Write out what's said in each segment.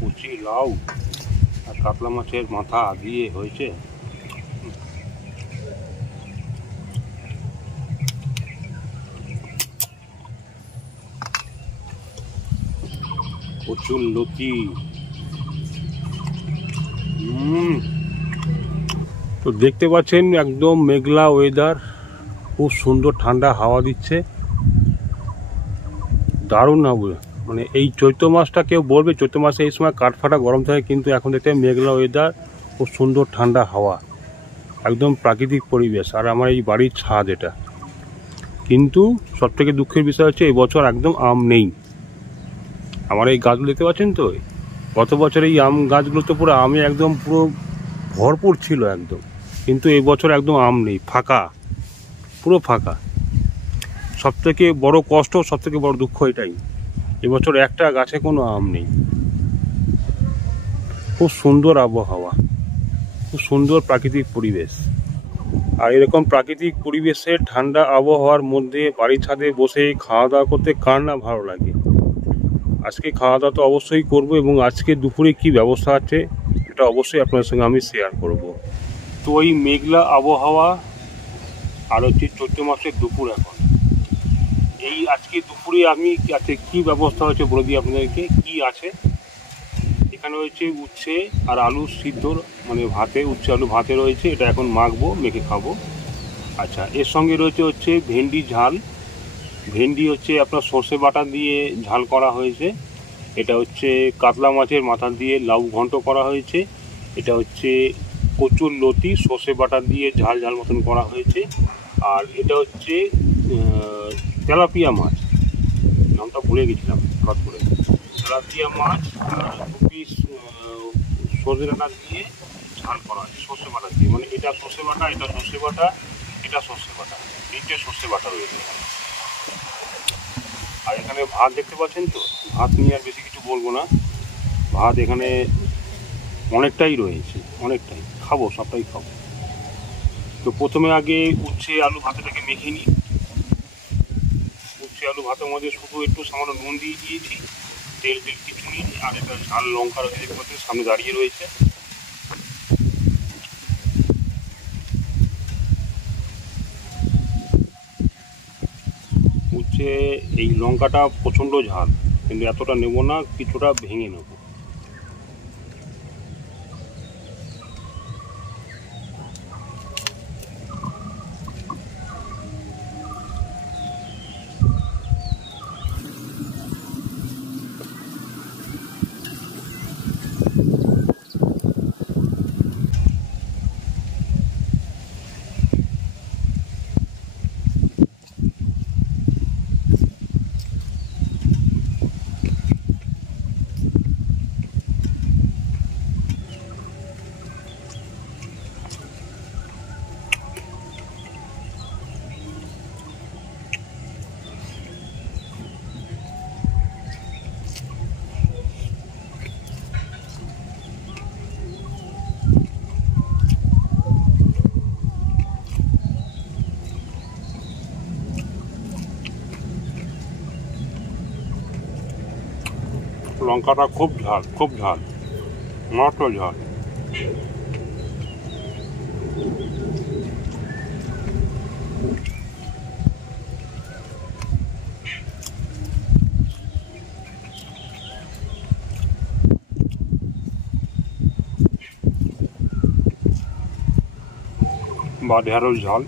কচি লাউ আর কাতলা মাছের মাথা দিয়ে হয়েছে। প্রচুর লতি। তো দেখতে পাচ্ছেন একদম মেঘলা ওয়েদার, খুব সুন্দর ঠান্ডা হাওয়া দিচ্ছে, দারুণ না বুঝে। মানে এই চৈত্র মাসটা কেউ বলবে চৈত্র মাসে এই সময় কাঠফাটা গরম থাকে, কিন্তু এখন দেখতে মেঘলা ওয়েদার, খুব সুন্দর ঠান্ডা হাওয়া, একদম প্রাকৃতিক পরিবেশ। আর আমার এই বাড়ির ছাদ এটা। কিন্তু সব থেকে দুঃখের বিষয় হচ্ছে এই বছর একদম আম নেই। আমার এই গাছগুলো দেখতে পাচ্ছেন তো, গত বছর এই আম গাছগুলো তো পুরো আমে একদম পুরো ভরপুর ছিল একদম, কিন্তু এই বছর একদম আম নেই, ফাঁকা, পুরো ফাঁকা। সব থেকে বড় কষ্ট, সব থেকে বড় দুঃখ এটাই, এবছর একটা গাছে কোনো আম নেই। খুব সুন্দর আবহাওয়া, খুব সুন্দর প্রাকৃতিক পরিবেশ। আর এরকম প্রাকৃতিক পরিবেশে ঠান্ডা আবহাওয়ার মধ্যে বাড়ির ছাদে বসে খাওয়া দাওয়া করতে কার না ভালো লাগে। আজকে খাওয়া দাওয়া তো অবশ্যই করবো, এবং আজকে দুপুরে কি ব্যবস্থা আছে এটা অবশ্যই আপনার সঙ্গে আমি শেয়ার করব। তো ওই মেঘলা আবহাওয়া আর হচ্ছে চৈত্র মাসের দুপুর। এখন এই আজকে দুপুরে আমি আজকে কী ব্যবস্থা হয়েছে বলে দিই আপনাদেরকে। কি আছে এখানে হয়েছে উচ্ছে আর আলু সিদ্ধ, মানে ভাতে, উচ্ছে আলু ভাতে রয়েছে, এটা এখন মাখবো, মেখে খাবো। আচ্ছা, এর সঙ্গে রয়েছে ভেন্ডি ঝাল। ভেন্ডি হচ্ছে আপনার সর্ষে বাটা দিয়ে ঝাল করা হয়েছে। এটা হচ্ছে কাতলা মাছের মাথা দিয়ে লাউ ঘন্ট করা হয়েছে। এটা হচ্ছে কচুর লতি সর্ষে বাটা দিয়ে ঝাল ঝাল মতন করা হয়েছে। আর এটা হচ্ছে তেলাপিয়া মাছ, নামটা ভুলে গেছিলাম হঠাৎ করে। তেলাপিয়া মাছ দু পিস সর্ষে ডাঁটা দিয়ে ঝাল করা হয়েছে সর্ষে বাটা দিয়ে। মানে এটা সর্ষে বাটা, এটা সর্ষে বাটা, এটা সর্ষে বাটা, তিনটে সর্ষে বাটা রয়েছে। আর এখানে ভাত দেখতে পাচ্ছেন তো, ভাত নিয়ে আর বেশি কিছু বলবো না। ভাত এখানে অনেকটাই রয়েছে, অনেকটাই, খাবো, সবটাই খাবো। তো প্রথমে আগে উচ্ছে আলু ভাতটাকে মেখে নিই। উচ্ছে আলু ভাতের মধ্যে শুধু একটু সামান্য নুন দিয়ে দিয়েছি, তেল কিছু নিই। আর এটা ঝাল লঙ্কা রয়েছে, দেখতে পাচ্ছেন সামনে দাঁড়িয়ে রয়েছে। উচ্ছে এই লঙ্কাটা প্রচণ্ড ঝাল, কিন্তু এতটা নেব না, কিছুটা ভেঙে নেব। লঙ্কাটা খুব ঝাল, খুব ঝাল, মাত্র ঝাল। বা ঢেঁড়স ঝাল।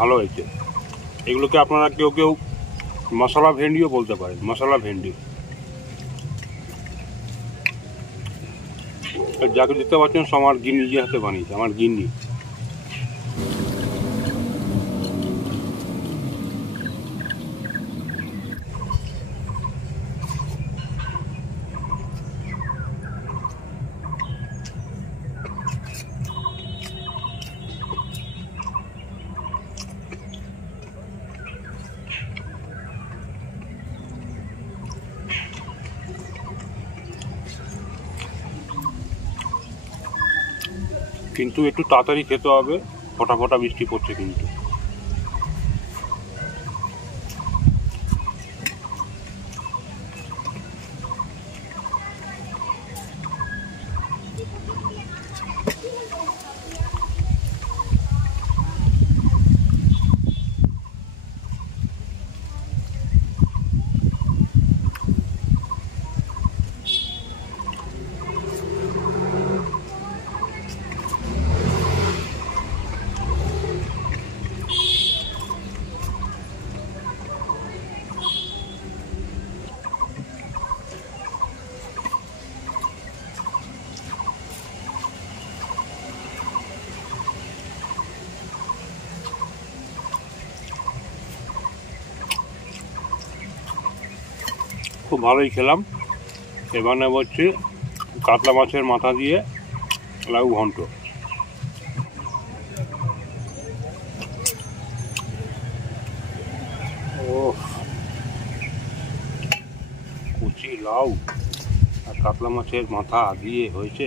ভালো হয়েছে। এগুলোকে আপনারা কেউ কেউ মশলা ভেন্ডিও বলতে পারেন, মশলা ভেন্ডি। যাকে দিতে পারছেন সব আমার গিন্নি নিজে হাতে বানিয়েছে, আমার গিন্নি। কিন্তু একটু তাড়াতাড়ি খেতে হবে, ফোটা ফোটা বৃষ্টি পড়ছে কিন্তু। খুব ভালোই খেলাম। এবার নেব হচ্ছে কাতলা মাছের মাথা দিয়ে লাউ ঘন্ট। ও কুচি লাউ আর কাতলা মাছের মাথা দিয়ে হয়েছে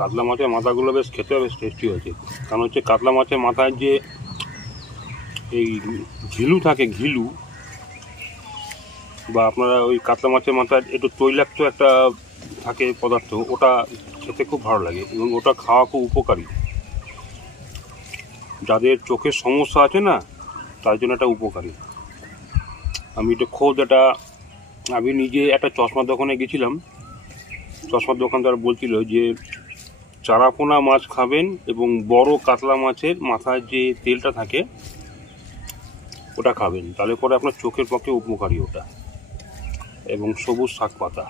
কাতলা মাছের মাথাগুলো বেশ খেতে বেশ টেস্টি হয়েছে। কারণ হচ্ছে কাতলা মাছের মাথায় যে এই ঘিলু থাকে, ঘিলু বা আপনারা ওই কাতলা মাছের মাথায় একটু তৈলাক্ত একটা থাকে পদার্থ, ওটা খেতে খুব ভালো লাগে এবং ওটা খাওয়া খুব উপকারী। যাদের চোখের সমস্যা আছে না, তার জন্য এটা উপকারী। আমি এটা খোদ এটা আমি নিজে একটা চশমার দোকানে গেছিলাম, চশমার দোকানদার বলছিল যে চারাপোনা মাছ খাবেন এবং বড় কাতলা মাছের মাথায় যে তেলটা থাকে ওটা খাবেন, তাহলে পরে আপনার চোখের পক্ষে উপকারী ওটা। এবং সবুজ শাক পাতা,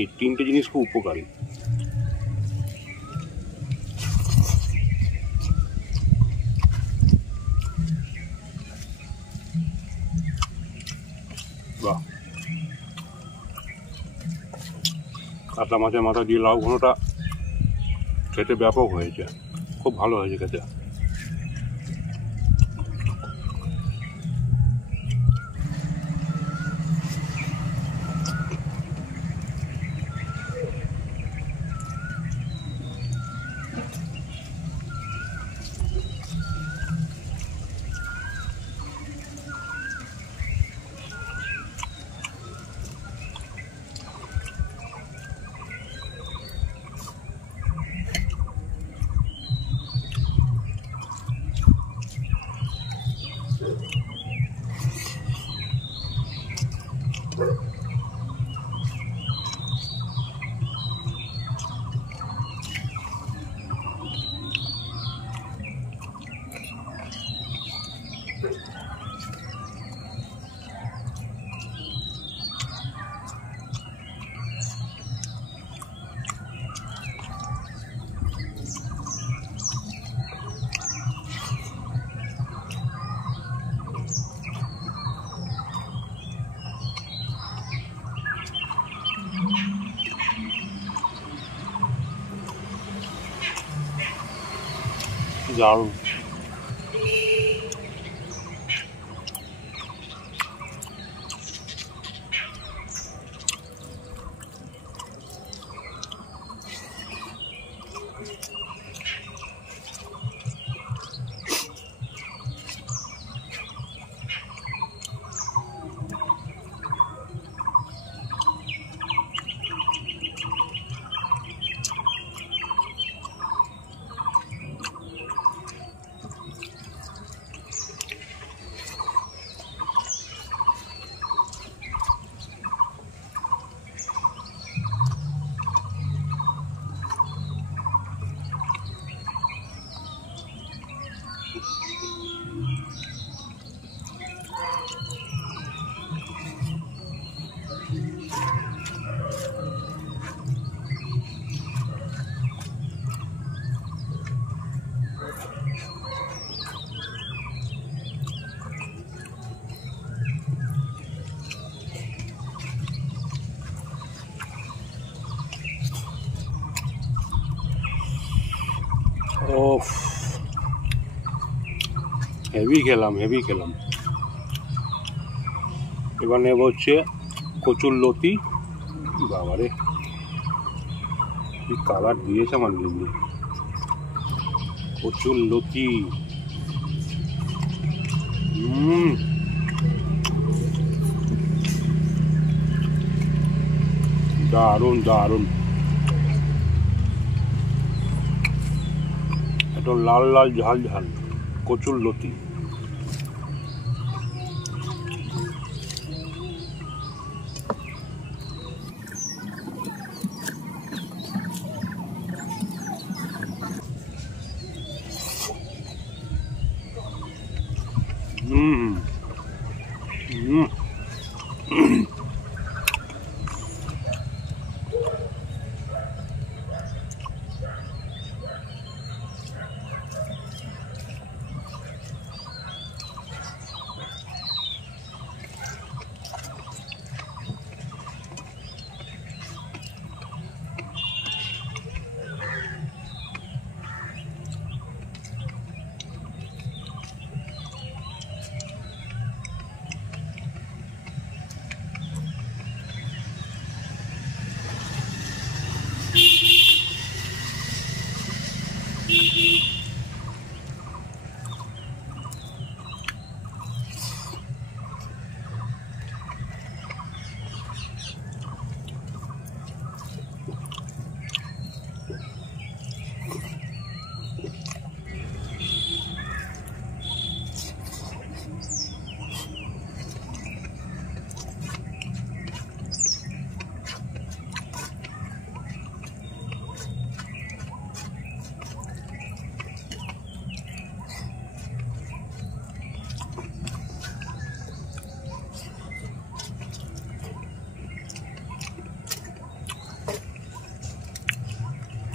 এই তিনটে জিনিস খুব উপকারী। বাহ, কাতলা মাছের মাথা দিয়ে লাউ ঘন্টটা খেতে ব্যাপক হয়েছে, খুব ভালো হয়েছে খেতে। দারুণ। ওফ, হেভি খেলাম হেভি খেলাম। এবার নেব হচ্ছে কচুর লতি। বাবারে কি কালার দিয়েছে আমার জন্য। কচুর লতি, দারুণ দারুণ। এটা লাল লাল ঝাল ঝাল কচুর লতি।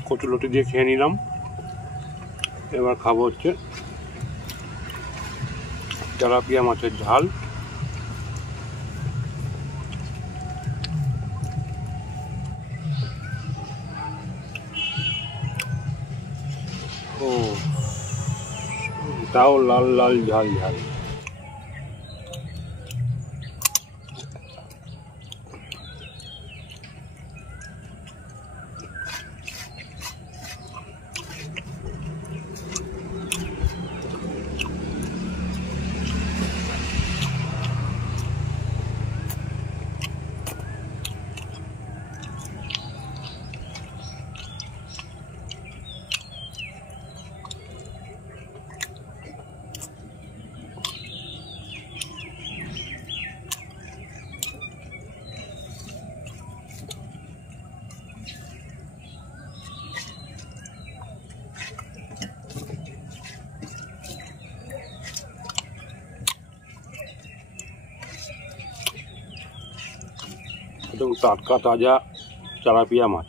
কচুর লতি দিয়ে খেয়ে নিলাম। এবার খাবো হচ্ছে তেলাপিয়া মাছের ঝাল। ও, তাও লাল লাল ঝাল ঝাল। একদম টাটকা তাজা তেলাপিয়া মাছ।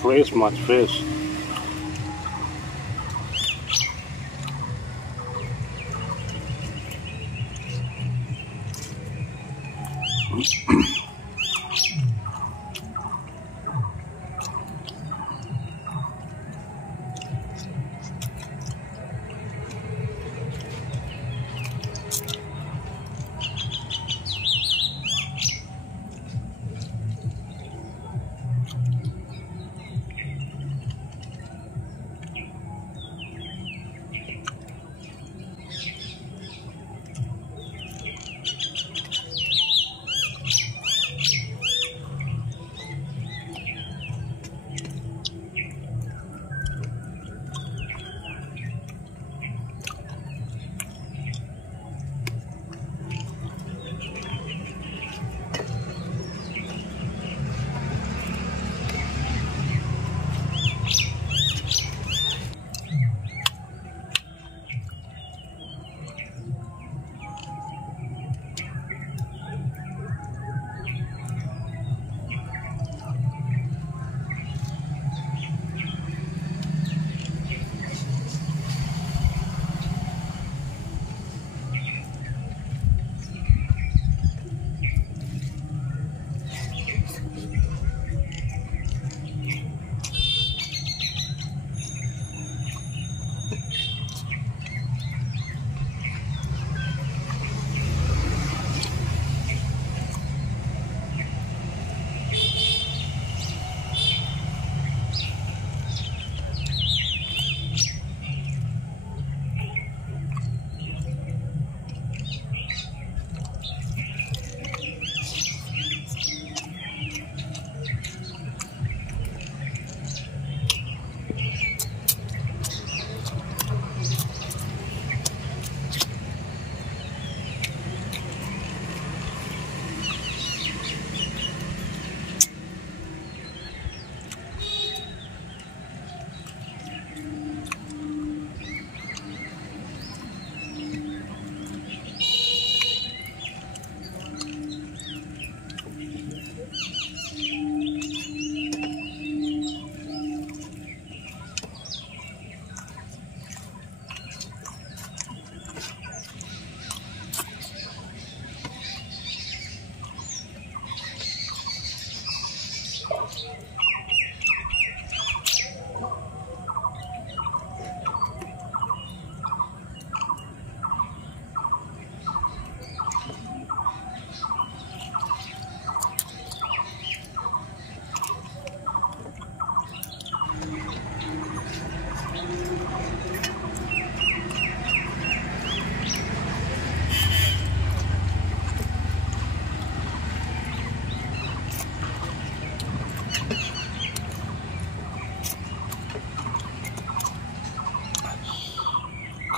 ফ্রেশ মাছ, ফ্রেশ।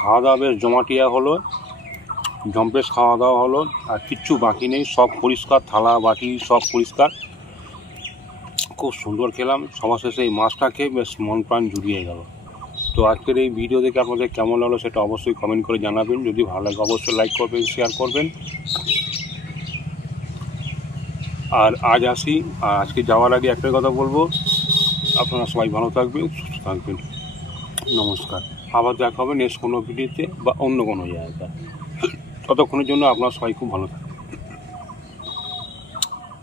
খাওয়া দাওয়া বেশ জমাটিয়া হলো, জম্পেশ খাওয়া দাওয়া হলো, আর কিচ্ছু বাকি নেই, সব পরিষ্কার, থালা বাটি সব পরিষ্কার, খুব সুন্দর খেলাম। সবার শেষে এই মাছটা খেয়ে বেশ মন প্রাণ জুড়িয়ে গেল। তো আজকের এই ভিডিও দেখে আপনাদের কেমন লাগলো সেটা অবশ্যই কমেন্ট করে জানাবেন। যদি ভালো লাগে অবশ্যই লাইক করবেন, শেয়ার করবেন। আর আজ আসি, আর আজকে যাওয়ার আগে একটাই কথা বলবো, আপনারা সবাই ভালো থাকবেন, সুস্থ থাকবেন। নমস্কার। আবার দেখা হবে নেক্সট কোনো ভিডিওতে বা অন্য কোনো জায়গায়। ততক্ষণের জন্য আপনারা সবাই খুব ভালো থাকবেন।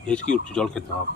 হেঁচকি উঠছে, জল খেতে হবে।